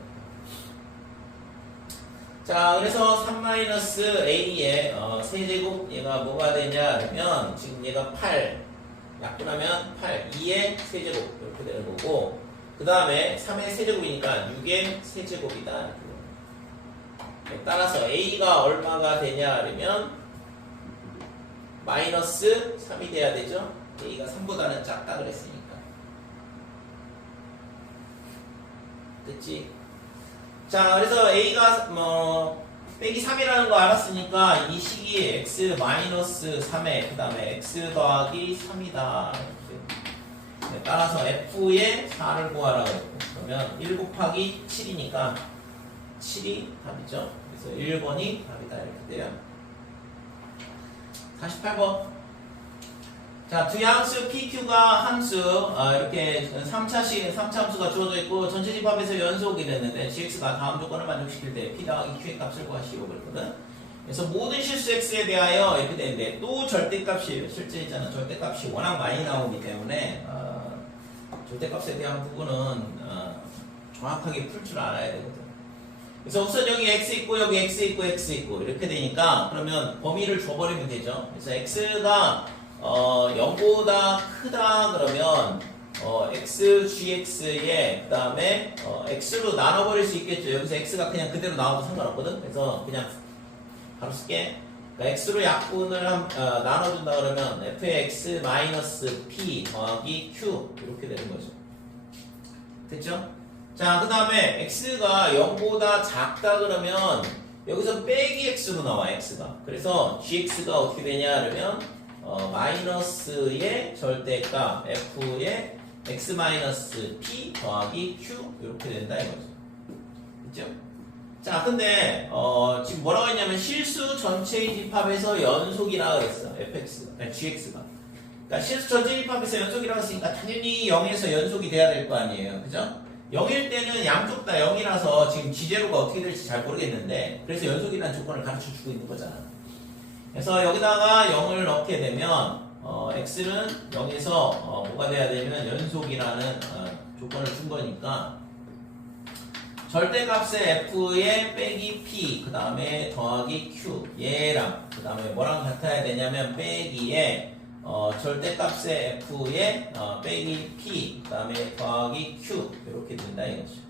자, 그래서 3-a의 세제곱 얘가 뭐가 되냐면 지금 얘가 8 약분하면 8, 2의 세제곱 이렇게 되는 거고 그 다음에 3의 세제곱이니까 6의 세제곱이다. 따라서 a가 얼마가 되냐 그러면 마이너스 3이 돼야 되죠. a가 3보다는 작다 그랬으니까. 됐지? 자, 그래서 a가 빼기 3이라는 거 알았으니까 이 식이 x 마이너스 3에 그 다음에 x 더하기 3이다. 따라서 f의 4를 구하라고 했고 그러면 1 곱하기 7이니까 7이 답이죠. 그래서 1번이 답이다 이렇게 돼요. 48번. 자, 두 양수 PQ가 함수 이렇게 3차 함수가 주어져 있고 전체 집합에서 연속이 됐는데 GX가 다음 조건을 만족시킬 때 P 더하기 Q의 값을 구하시오 그랬거든. 그래서 모든 실수 X에 대하여 이렇게 되는데 또 절대값이에요. 실제 있잖아. 절대값이 워낙 많이 나오기 때문에 절대값에 대한 부분은 정확하게 풀 줄 알아야 되거든. 그래서 우선 여기 x 있고 여기 x 있고 x 있고 이렇게 되니까 그러면 범위를 줘버리면 되죠. 그래서 x가 0보다 크다 그러면 x, gx에 그 다음에 x로 나눠버릴 수 있겠죠. 여기서 x가 그냥 그대로 나와도 상관없거든. 그래서 그냥 바로 쓸게. 그러니까 x로 약분을 나눠준다 그러면 f의 x 마이너스 p 더하기 q 이렇게 되는 거죠. 됐죠? 자, 그 다음에 x가 0보다 작다 그러면 여기서 빼기 x로 나와 x가. 그래서 gx가 어떻게 되냐 그러면 마이너스의 절대값 f의 x 마이너스 p 더하기 q 이렇게 된다 이거죠. 그죠? 자, 근데 지금 뭐라고 했냐면 실수 전체의 집합에서 연속이라고 그랬어. gx가. 그러니까 실수 전체 집합에서 연속이라고 했으니까 당연히 0에서 연속이 돼야 될 거 아니에요. 그죠? 0일 때는 양쪽 다 0이라서 지금 지제로가 어떻게 될지 잘 모르겠는데 그래서 연속이라는 조건을 가르쳐 주고 있는 거잖아. 그래서 여기다가 0을 넣게 되면 x는 0에서 뭐가 돼야 되면 연속이라는 조건을 준 거니까 절대값의 f의 빼기 p 그 다음에 더하기 q 얘랑 그 다음에 뭐랑 같아야 되냐면 빼기에 절대값의 f의 빼기 p 그 다음에 더하기 q 이렇게 된다 이거죠.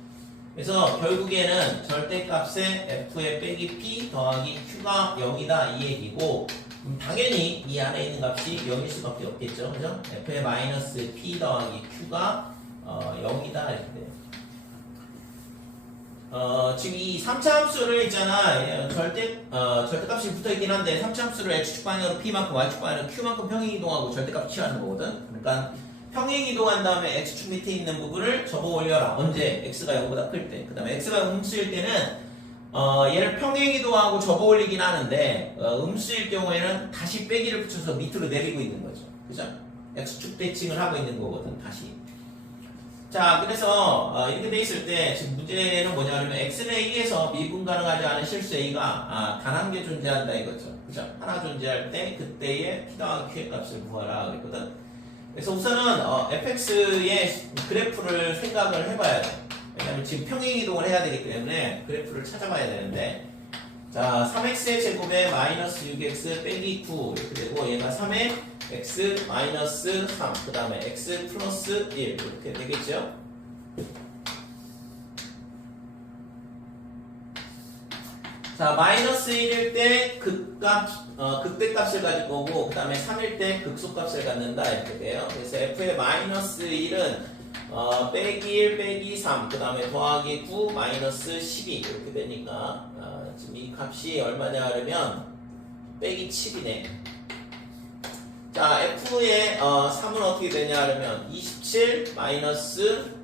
그래서 결국에는 절대값의 f의 빼기 p 더하기 q가 0이다 이 얘기고 당연히 이 안에 있는 값이 0일 수밖에 없겠죠. 그죠? f의 마이너스 p 더하기 q가 0이다 이렇게 돼요. 지금 이 3차 함수를 있잖아. 절대값이 붙어 있긴 한데 3차 함수를 x축 방향으로 p만큼 y축 방향으로 q만큼 평행 이동하고 절대값 취하는 거거든. 그러니까 평행 이동한 다음에 x축 밑에 있는 부분을 접어 올려라. 언제? x가 0보다 클 때. 그 다음에 x가 음수일 때는 얘를 평행 이동하고 접어 올리긴 하는데 음수일 경우에는 다시 빼기를 붙여서 밑으로 내리고 있는 거죠. 그죠? x축 대칭을 하고 있는 거거든. 다시. 자, 그래서 이렇게 돼 있을 때 지금 문제는 뭐냐면 x는 a에서 미분 가능하지 않은 실수 a가 단 한 개 존재한다 이거죠. 그죠? 하나 존재할 때 그때의 p 더하기 q의 값을 구하라 그랬거든. 그래서 우선은 fx의 그래프를 생각을 해봐야 돼. 왜냐면 지금 평행 이동을 해야 되기 때문에 그래프를 찾아봐야 되는데 자, 3x의 제곱에 마이너스 6x 빼기 9 이렇게 되고 얘가 3의 x 마이너스 3 그 다음에 x 플러스 1 이렇게 되겠죠. 자, 마이너스 1일 때 극대값을 가질 거고 그 다음에 3일 때 극소값을 갖는다 이렇게 돼요. 그래서 f의 마이너스 1은 빼기 1 빼기 3 그 다음에 더하기 9 마이너스 12 이렇게 되니까 지금 이 값이 얼마냐 하면 빼기 7이네. 자, f의 3은 어떻게 되냐 하면 27 마이너스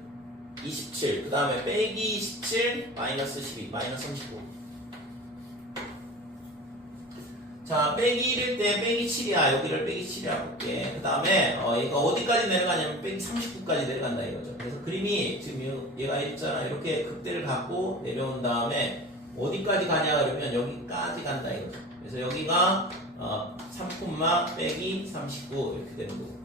27 그 다음에 빼기 27 마이너스 12 마이너스 39. 자, 빼기 1일 때 빼기 7이야. 여기를 빼기 7이라고 볼게. 그 다음에 얘가 어디까지 내려가냐면 빼기 39까지 내려간다 이거죠. 그래서 그림이 지금 얘가 있잖아. 이렇게 극대를 갖고 내려온 다음에 어디까지 가냐 그러면 여기까지 간다 이거죠. 그래서 여기가 3, 빼기 39 이렇게 되는 거고.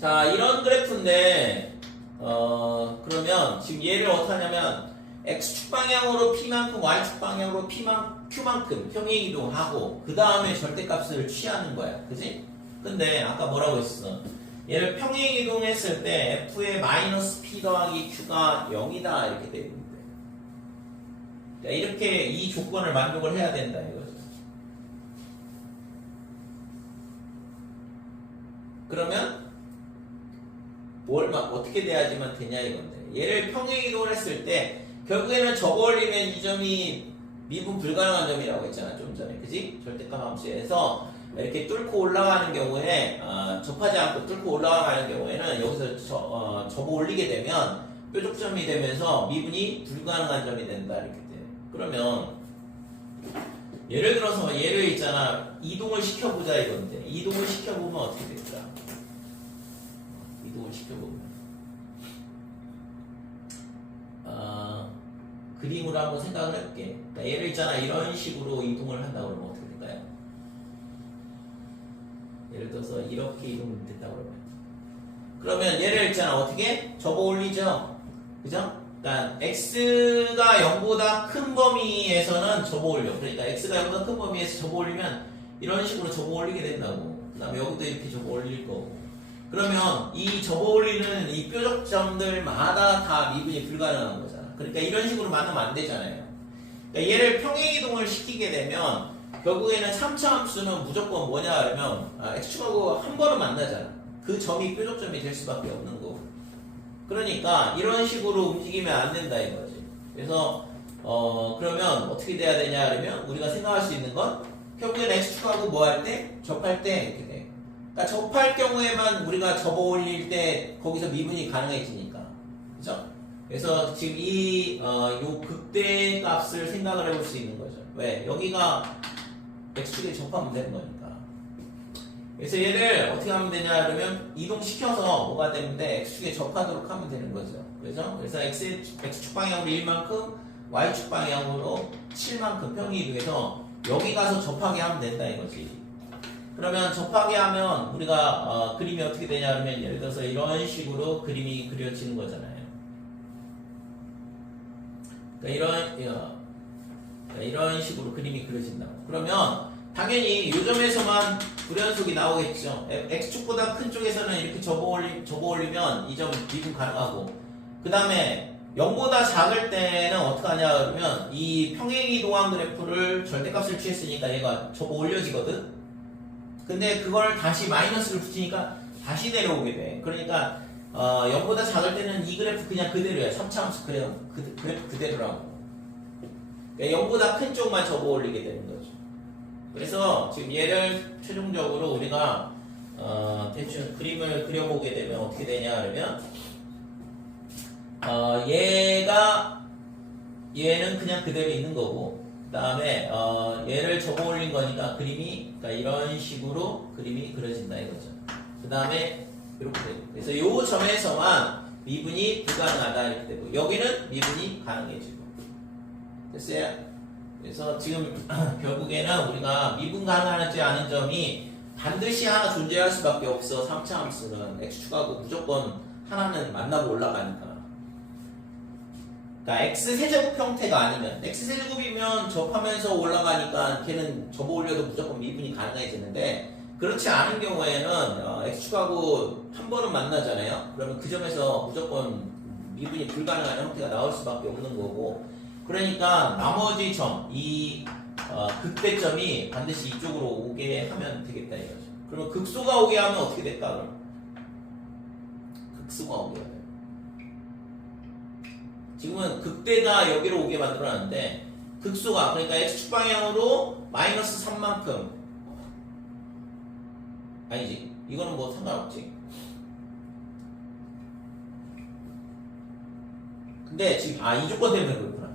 자, 이런 그래프인데, 그러면 지금 얘를 어떻게 하냐면, X축 방향으로 P만큼, Y축 방향으로 Q만큼 평행 이동하고, 그 다음에 절대값을 취하는 거야. 그지? 근데, 아까 뭐라고 했어? 얘를 평행 이동했을 때, F의 마이너스 P 더하기 Q가 0이다. 이렇게 돼 있는데. 자, 이렇게 이 조건을 만족을 해야 된다. 이거죠. 그러면, 어떻게 돼야지만 되냐 이건데 얘를 평행 이동을 했을 때 결국에는 접어올리면 이 점이 미분 불가능한 점이라고 했잖아 좀 전에 그지? 절대값 함수에서 이렇게 뚫고 올라가는 경우에 접하지 않고 뚫고 올라가는 경우에는 여기서 접어올리게 되면 뾰족점이 되면서 미분이 불가능한 점이 된다 이렇게 돼. 그러면 예를 들어서 얘를 있잖아 이동을 시켜보자 이건데 이동을 시켜보면 어떻게 될까? 이동을 시켜보면 그림으로 한번 생각을 해볼게. 그러니까 얘를 있잖아 이런 식으로 이동을 한다 그러면 어떻게 될까요? 예를 들어서 이렇게 이동됐다 그러면 얘를 있잖아 어떻게? 접어 올리죠 그죠? 그러니까 x가 0보다 큰 범위에서는 접어 올려. 그러니까 x가 0보다 큰 범위에서 접어 올리면 이런 식으로 접어 올리게 된다고. 그 다음에 여기도 이렇게 접어 올릴 거고. 그러면 이 접어 올리는 이 뾰족점들마다 다 미분이 불가능한 거잖아. 그러니까 이런 식으로 만들면 안 되잖아요. 그러니까 얘를 평행 이동을 시키게 되면 결국에는 3차 함수는 무조건 뭐냐 그러면 x축하고 한 번은 만나잖아. 그 점이 뾰족점이 될 수밖에 없는 거고. 그러니까 이런 식으로 움직이면 안 된다 이거지. 그래서 그러면 어떻게 돼야 되냐 그러면 우리가 생각할 수 있는 건 결국에는 x축하고 뭐 할 때? 접할 때 이렇게 돼. 그러니까 접할 경우에만 우리가 접어 올릴 때 거기서 미분이 가능해지니까. 그죠? 그래서 지금 요 극대 값을 생각을 해볼 수 있는 거죠. 왜? 여기가 x축에 접하면 되는 거니까. 그래서 얘를 어떻게 하면 되냐 그러면 이동시켜서 뭐가 되는데 x축에 접하도록 하면 되는 거죠. 그죠? 그래서 x축 방향으로 1만큼 y축 방향으로 7만큼 평행 이동해서 여기 가서 접하게 하면 된다 이거지. 그러면 접하게 하면 우리가 그림이 어떻게 되냐 그러면 예를 들어서 이런 식으로 그림이 그려지는 거잖아요. 그러니까 이런 식으로 그림이 그려진다고. 그러면 당연히 이 점에서만 불연속이 나오겠죠. x축보다 큰 쪽에서는 이렇게 접어 올리면 이 점 미분 가능하고 그 다음에 0보다 작을 때는 어떻게 하냐 그러면 이 평행 이동한 그래프를 절대값을 취했으니까 얘가 접어 올려지거든. 근데 그걸 다시 마이너스를 붙이니까 다시 내려오게 돼. 그러니까 0보다 작을 때는 이 그래프 그냥 그대로야. 3차 함수 그래프 그대로라고. 그러니까 0보다 큰 쪽만 접어 올리게 되는 거죠. 그래서 지금 얘를 최종적으로 우리가 대충 그림을 그려보게 되면 어떻게 되냐 그러면 얘는 그냥 그대로 있는 거고 그 다음에 얘를 접어 올린 거니까 그림이 그러니까 이런 식으로 그림이 그려진다 이거죠. 그 다음에 이렇게 되고 그래서 요 점에서만 미분이 불가능하다 이렇게 되고 여기는 미분이 가능해지고 됐어요? 그래서 지금 결국에는 우리가 미분 가능하지 않은 점이 반드시 하나 존재할 수밖에 없어. 3차 함수는 x축하고 무조건 하나는 만나고 올라가니까. 그러니까 x세제곱 형태가 아니면 x세제곱이면 접하면서 올라가니까 걔는 접어 올려도 무조건 미분이 가능해지는데 그렇지 않은 경우에는 x축하고 한 번은 만나잖아요. 그러면 그 점에서 무조건 미분이 불가능한 형태가 나올 수밖에 없는 거고 그러니까 나머지 점, 이 극대점이 반드시 이쪽으로 오게 하면 되겠다 이거죠. 그러면 극소가 오게 하면 어떻게 될까 그럼? 극소가 오게 하면 지금은 극대가 여기로 오게 만들어놨는데 극소가 그러니까 x축 방향으로 마이너스 3만큼 아니지 이거는 뭐 상관없지. 근데 지금 이 조건 때문에 그렇구나.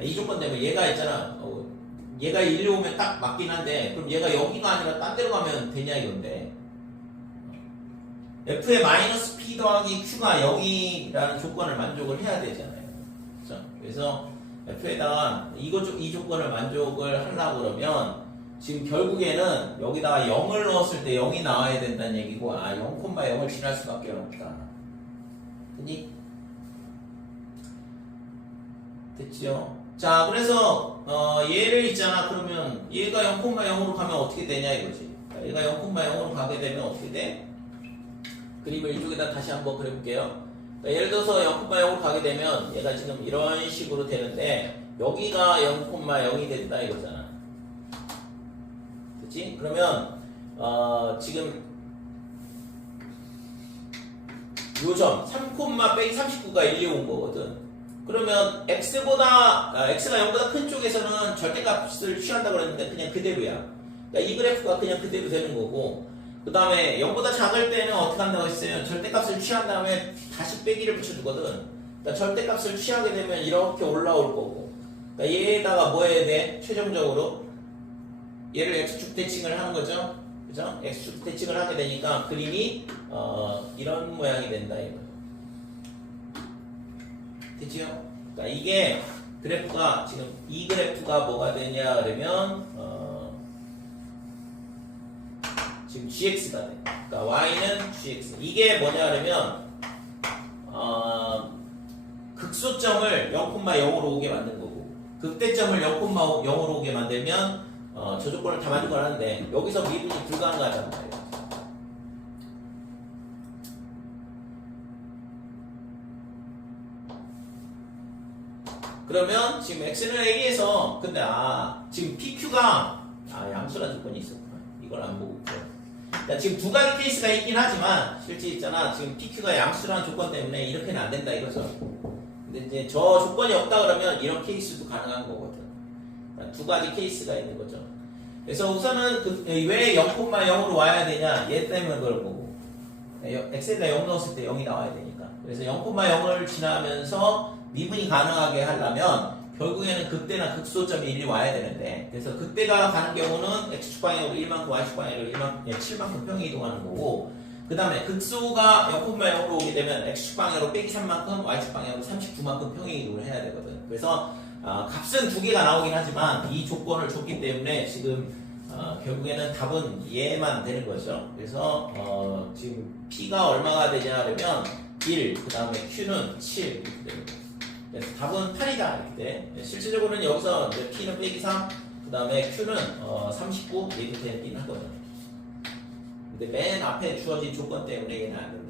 이 조건 때문에 얘가 있잖아. 얘가 일로 오면 딱 맞긴 한데 그럼 얘가 여기가 아니라 딴 데로 가면 되냐 이건데 f의 마이너스 p 더하기 q가 여기라는 조건을 만족을 해야 되잖아요. 그래서 f에다가 이 조건을 만족을 하려고 그러면 지금 결국에는 여기다가 0을 넣었을 때 0이 나와야 된다는 얘기고, 0,0을 지날 수밖에 없다. 됐니? 됐죠? 자, 그래서 얘를 있잖아. 그러면 얘가 0,0으로 가면 어떻게 되냐 이거지. 얘가 0,0으로 가게 되면 어떻게 돼? 그림을 이쪽에다 다시 한번 그려볼게요. 예를 들어서 0,0으로 가게 되면 얘가 지금 이런 식으로 되는데 여기가 0,0이 된다 이거잖아. 그치? 그러면 지금 요점 3,-39가 1, 2, 온 거거든. 그러면 x가 0보다 큰 쪽에서는 절대값을 취한다고 그랬는데 그냥 그대로야. 그러니까 이 그래프가 그냥 그대로 되는 거고, 그 다음에 0보다 작을 때는 어떻게 한다고 했어요? 절대값을 취한 다음에 다시 빼기를 붙여주거든. 그러니까 절대값을 취하게 되면 이렇게 올라올 거고, 그러니까 얘에다가 뭐 해야 돼? 최종적으로 얘를 x축 대칭을 하는 거죠. 그죠? x축 대칭을 하게 되니까 그림이 이런 모양이 된다 이거. 됐지요? 그러니까 이게 그래프가 지금 이 그래프가 뭐가 되냐 그러면 지금 gx가 돼. 그러니까 y는 gx. 이게 뭐냐 그러면 극소점을 0,0으로 오게 만든 거고, 극대점을 0,0으로 오게 만들면 저 조건을 다 만든 걸 하는데 여기서 미분이 불가능하단 말이에요. 그러면 지금 x는 a에서 근데 지금 pq가 양수라는 조건이 있었구나. 이걸 안 보고 있고. 지금 두 가지 케이스가 있긴 하지만 실제 있잖아. 지금 pq가 양수라는 조건 때문에 이렇게는 안 된다 이거죠. 근데 이제 저 조건이 없다 그러면 이런 케이스도 가능한 거거든. 두 가지 케이스가 있는 거죠. 그래서 우선은 왜 0,0으로 와야 되냐? 얘 때문에 그럴 거고. x에다 0 넣었을 때 0이 나와야 되니까. 그래서 0,0을 지나면서 미분이 가능하게 하려면 결국에는 극대나 극소점이 1이 와야 되는데, 그래서 극대가 가는 경우는 x축 방향으로 1만큼, y축 방향으로 7만큼 평이 이동하는 거고, 그 다음에 극소가 0,0으로 오게 되면 x축 방향으로 빼기 3만큼, y축 방향으로 39만큼 평이 이동을 해야 되거든. 그래서 값은 두 개가 나오긴 하지만 이 조건을 줬기 때문에 지금 결국에는 답은 얘만 되는 거죠. 그래서 지금 p가 얼마가 되냐 그러면 1, 그 다음에 q는 7 이렇게 됩니다. 그래서 답은 8이다 이렇게 돼. 실질적으로는 여기서 이제 p는 빼기 3, 그 다음에 q는 39 이렇게 되긴 하거든. 근데 맨 앞에 주어진 조건 때문에 얘는 안 된다.